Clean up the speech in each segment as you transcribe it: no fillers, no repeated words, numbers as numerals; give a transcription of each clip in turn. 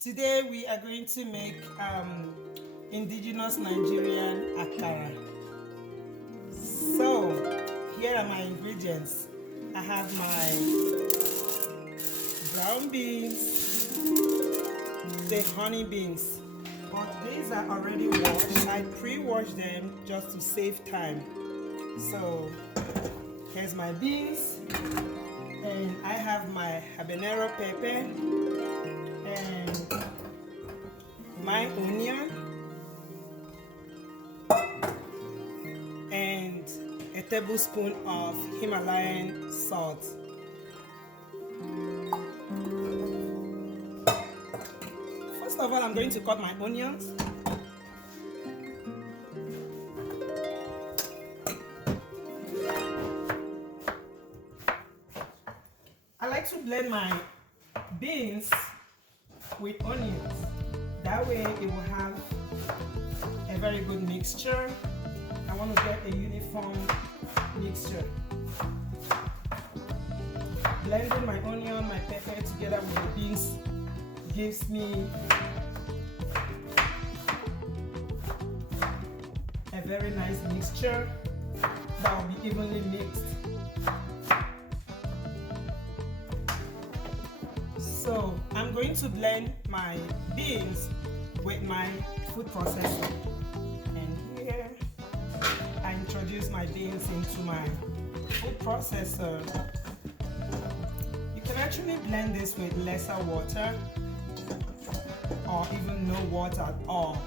Today we are going to make indigenous Nigerian Akara. So here are my ingredients. I have my brown beans, the honey beans, but these are already washed. I pre-washed them just to save time. So here's my beans, and I have my habanero pepper and my onion and a tablespoon of Himalayan salt. First of all, I'm going to cut my onions. I like to blend my beans with onions. That way it will have a very good mixture. I want to get a uniform mixture. Blending my onion, my pepper together with the beans gives me a very nice mixture that will be evenly mixed. So I'm going to blend my beans with my food processor. And here I introduce my beans into my food processor. You can actually blend this with lesser water or even no water at all.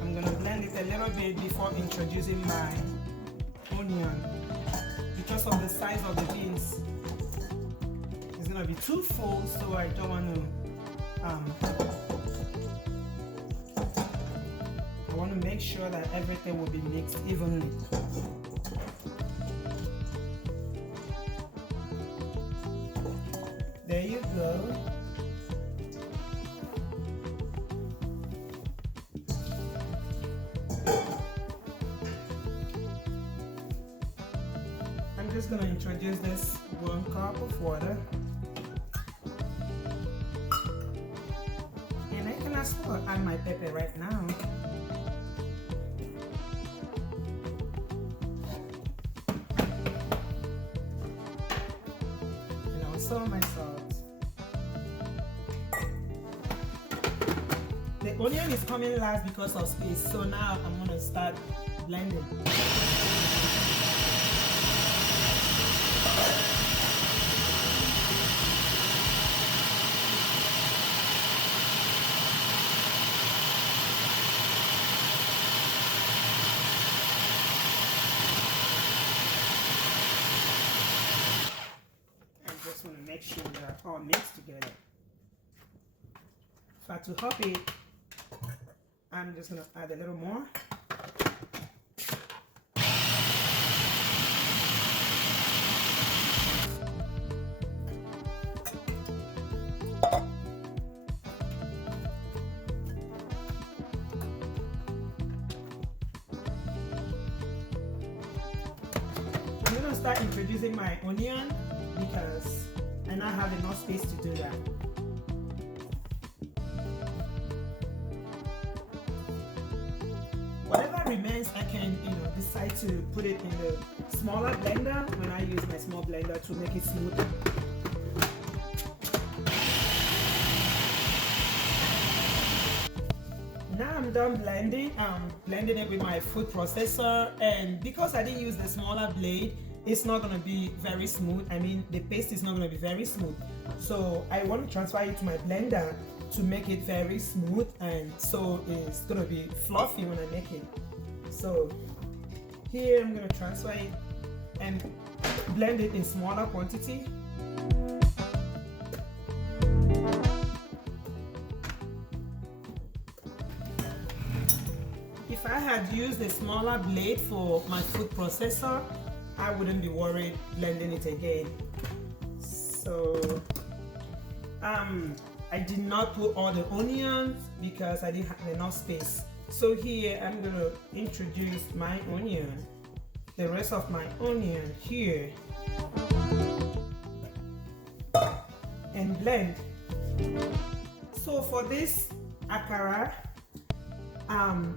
I'm going to blend it a little bit before introducing my onion. Because of the size of the beans, it's gonna be too full, so I don't want to. I want to make sure that everything will be mixed evenly. There you go. I'm just going to introduce this 1 cup of water, and I can as well add my pepper right now. And also my salt. The onion is coming last because of space, so now I'm going to start blending. Just want to make sure they're all mixed together. So to help it, I'm just going to add a little more. I'm going to start introducing my onion because I now have enough space to do that. Whatever remains, I can decide to put it in the smaller blender when I use my small blender to make it smoother. Now I'm done blending. I'm blending it with my food processor, and because I didn't use the smaller blade, it's not going to be very smooth. I mean, the paste is not going to be very smooth. So I want to transfer it to my blender to make it very smooth, and so it's going to be fluffy when I make it. So here I'm going to transfer it and blend it in smaller quantity. If I had used a smaller blade for my food processor, I wouldn't be worried blending it again. So I did not put all the onions because I didn't have enough space. So here I'm gonna introduce my onion, the rest of my onion here, and blend. So for this akara,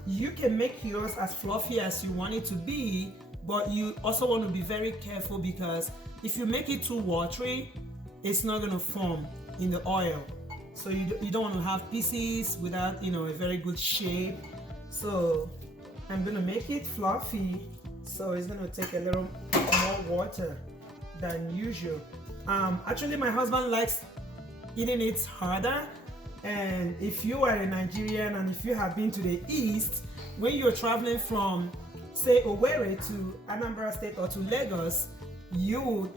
you can make yours as fluffy as you want it to be, but you also want to be very careful because if you make it too watery, it's not going to form in the oil. So you don't want to have pieces without, you know, a very good shape. So I'm going to make it fluffy, so it's going to take a little more water than usual. Actually, my husband likes eating it harder. And if you are a Nigerian and if you have been to the east, when you're traveling from, say, Owerri to Anambra State or to Lagos, you would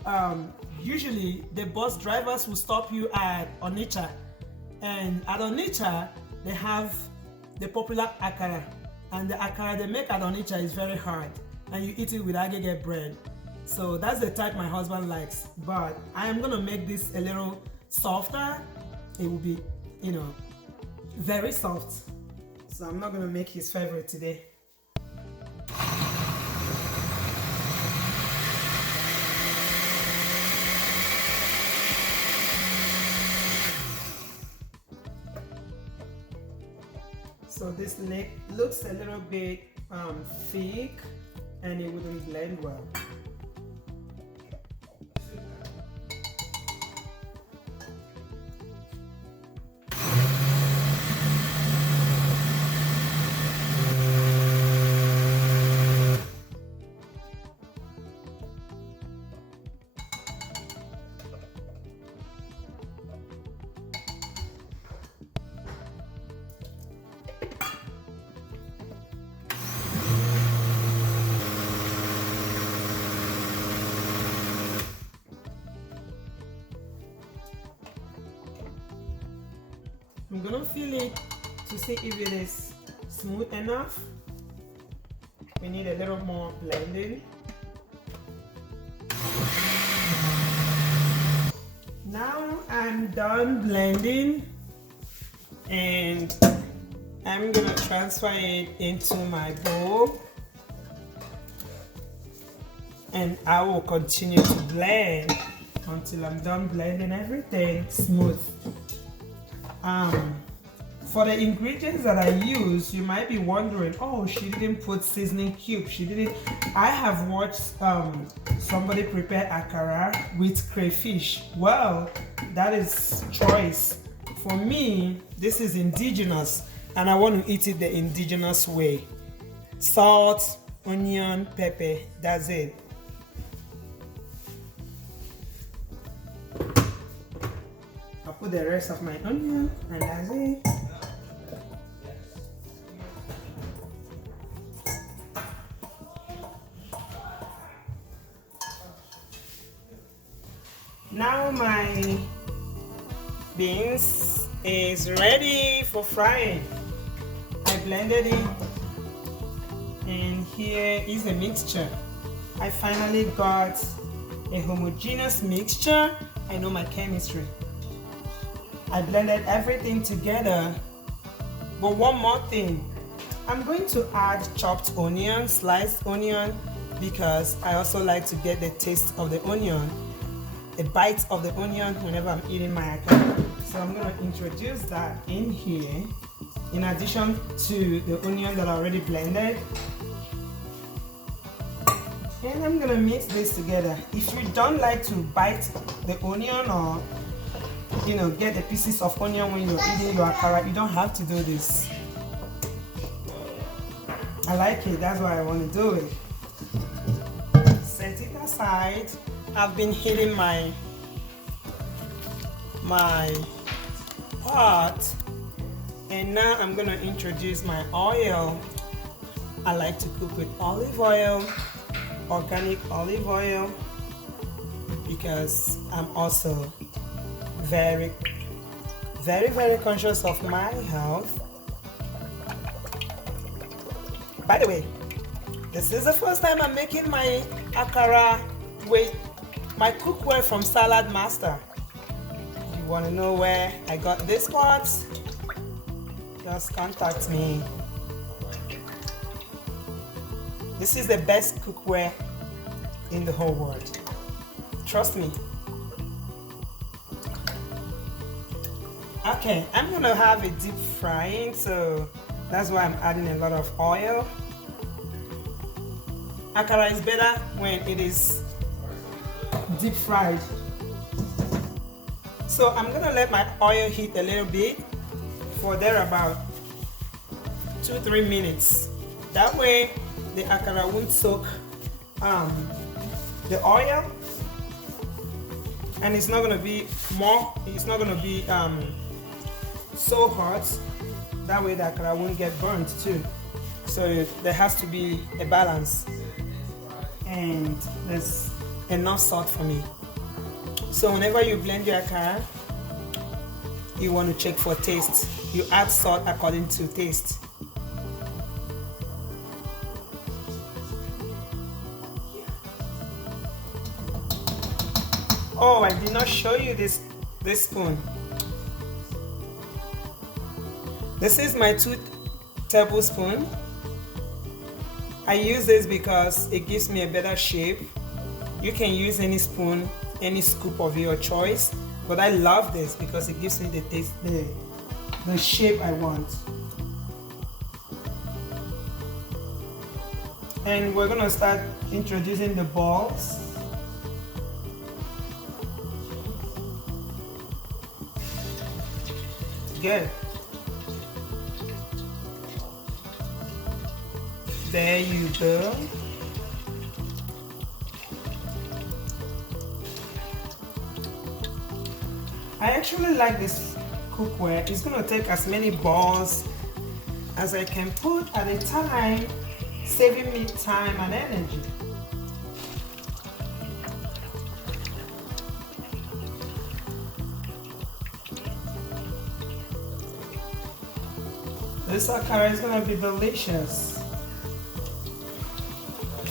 usually the bus drivers will stop you at Onitsha, and at Onitsha they have the popular akara, and the akara they make at Onitsha is very hard, and you eat it with agege bread. So that's the type my husband likes, but I am gonna make this a little softer. It will be, you know, very soft. So I'm not gonna make his favorite today. So this leg looks a little bit thick and it wouldn't blend well. I'm gonna feel it to see if it is smooth enough. We need a little more blending. Now I'm done blending and I'm gonna transfer it into my bowl, and I will continue to blend until I'm done blending everything smooth. For the ingredients that I use, you might be wondering, oh, she didn't put seasoning cubes. She didn't. I have watched somebody prepare akara with crayfish. Well, that is choice. For me, this is indigenous, and I want to eat it the indigenous way. Salt, onion, pepper, that's it. I'll put the rest of my onion, and that's it. Now my beans is ready for frying. I blended it, and here is the mixture. I finally got a homogeneous mixture. I know my chemistry. I blended everything together. But one more thing, I'm going to add chopped onion, sliced onion, because I also like to get the taste of the onion, a bite of the onion whenever I'm eating my akara. So I'm going to introduce that in here, in addition to the onion that I already blended. And I'm going to mix this together. If you don't like to bite the onion or, you know, get the pieces of onion when you're eating your akara, you don't have to do this. I like it, that's why I want to do it. Set it aside. I've been heating my pot, and now I'm gonna introduce my oil. I like to cook with olive oil, organic olive oil, because I'm also very conscious of my health. By the way, this is the first time I'm making my akara with my cookware from Salad Master. you want to know where I got this part, just contact me. This is the best cookware in the whole world. Trust me. Okay, I'm gonna have a deep frying, so that's why I'm adding a lot of oil. Akara is better when it is deep fried. So I'm gonna let my oil heat a little bit for there about 2-3 minutes. That way the akara won't soak the oil, and it's not gonna be so hot. That way the akara won't get burnt too. So there has to be a balance, and there's enough salt for me. So whenever you blend your akara, you want to check for taste. You add salt according to taste. Oh, I did not show you this spoon. This is my 2 tablespoons. I use this because it gives me a better shape. You can use any spoon, any scoop of your choice, but I love this because it gives me the taste, the shape I want. And we're gonna start introducing the balls. Good. There you go. I actually like this cookware. It's gonna take as many balls as I can put at a time, saving me time and energy. This akara is gonna be delicious.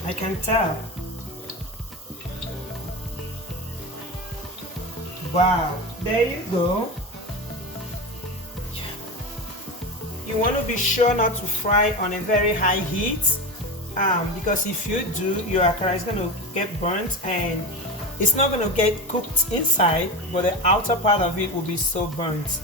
I can tell. Wow, there you go. You want to be sure not to fry on a very high heat, because if you do, your akara is going to get burnt and it's not going to get cooked inside, but the outer part of it will be so burnt.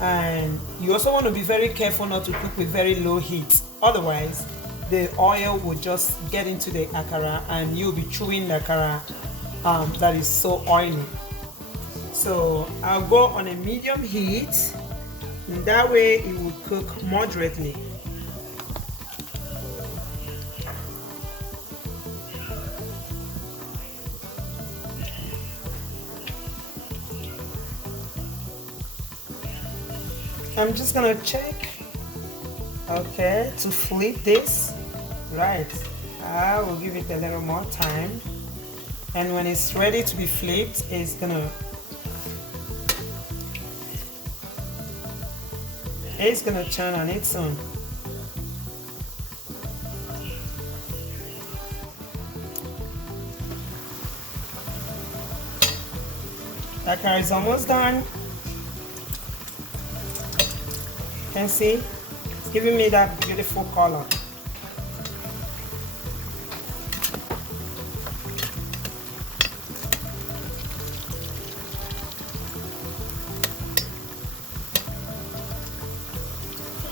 And you also want to be very careful not to cook with very low heat, otherwise the oil will just get into the akara and you'll be chewing the akara that is so oily. So I'll go on a medium heat, and that way it will cook moderately. I'm just gonna check, okay, to flip this, right. I will give it a little more time, and when it's ready to be flipped, it's gonna turn on its own. That akara is almost done. You can see it's giving me that beautiful color.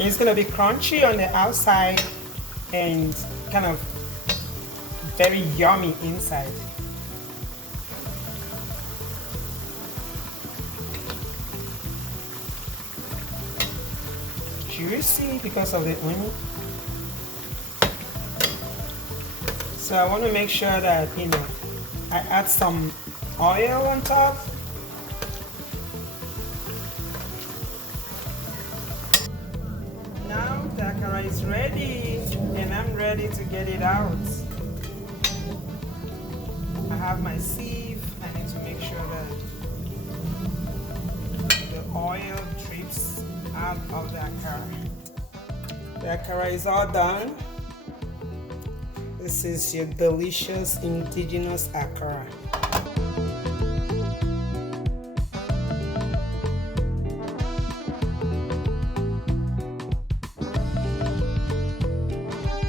It's gonna be crunchy on the outside and kind of very yummy inside. Juicy because of the onion. So I want to make sure that, you know, I add some oil on top. Now the akara is ready and I'm ready to get it out. I have my sieve. I need to make sure that the oil drips out of the akara. The akara is all done. This is your delicious indigenous akara.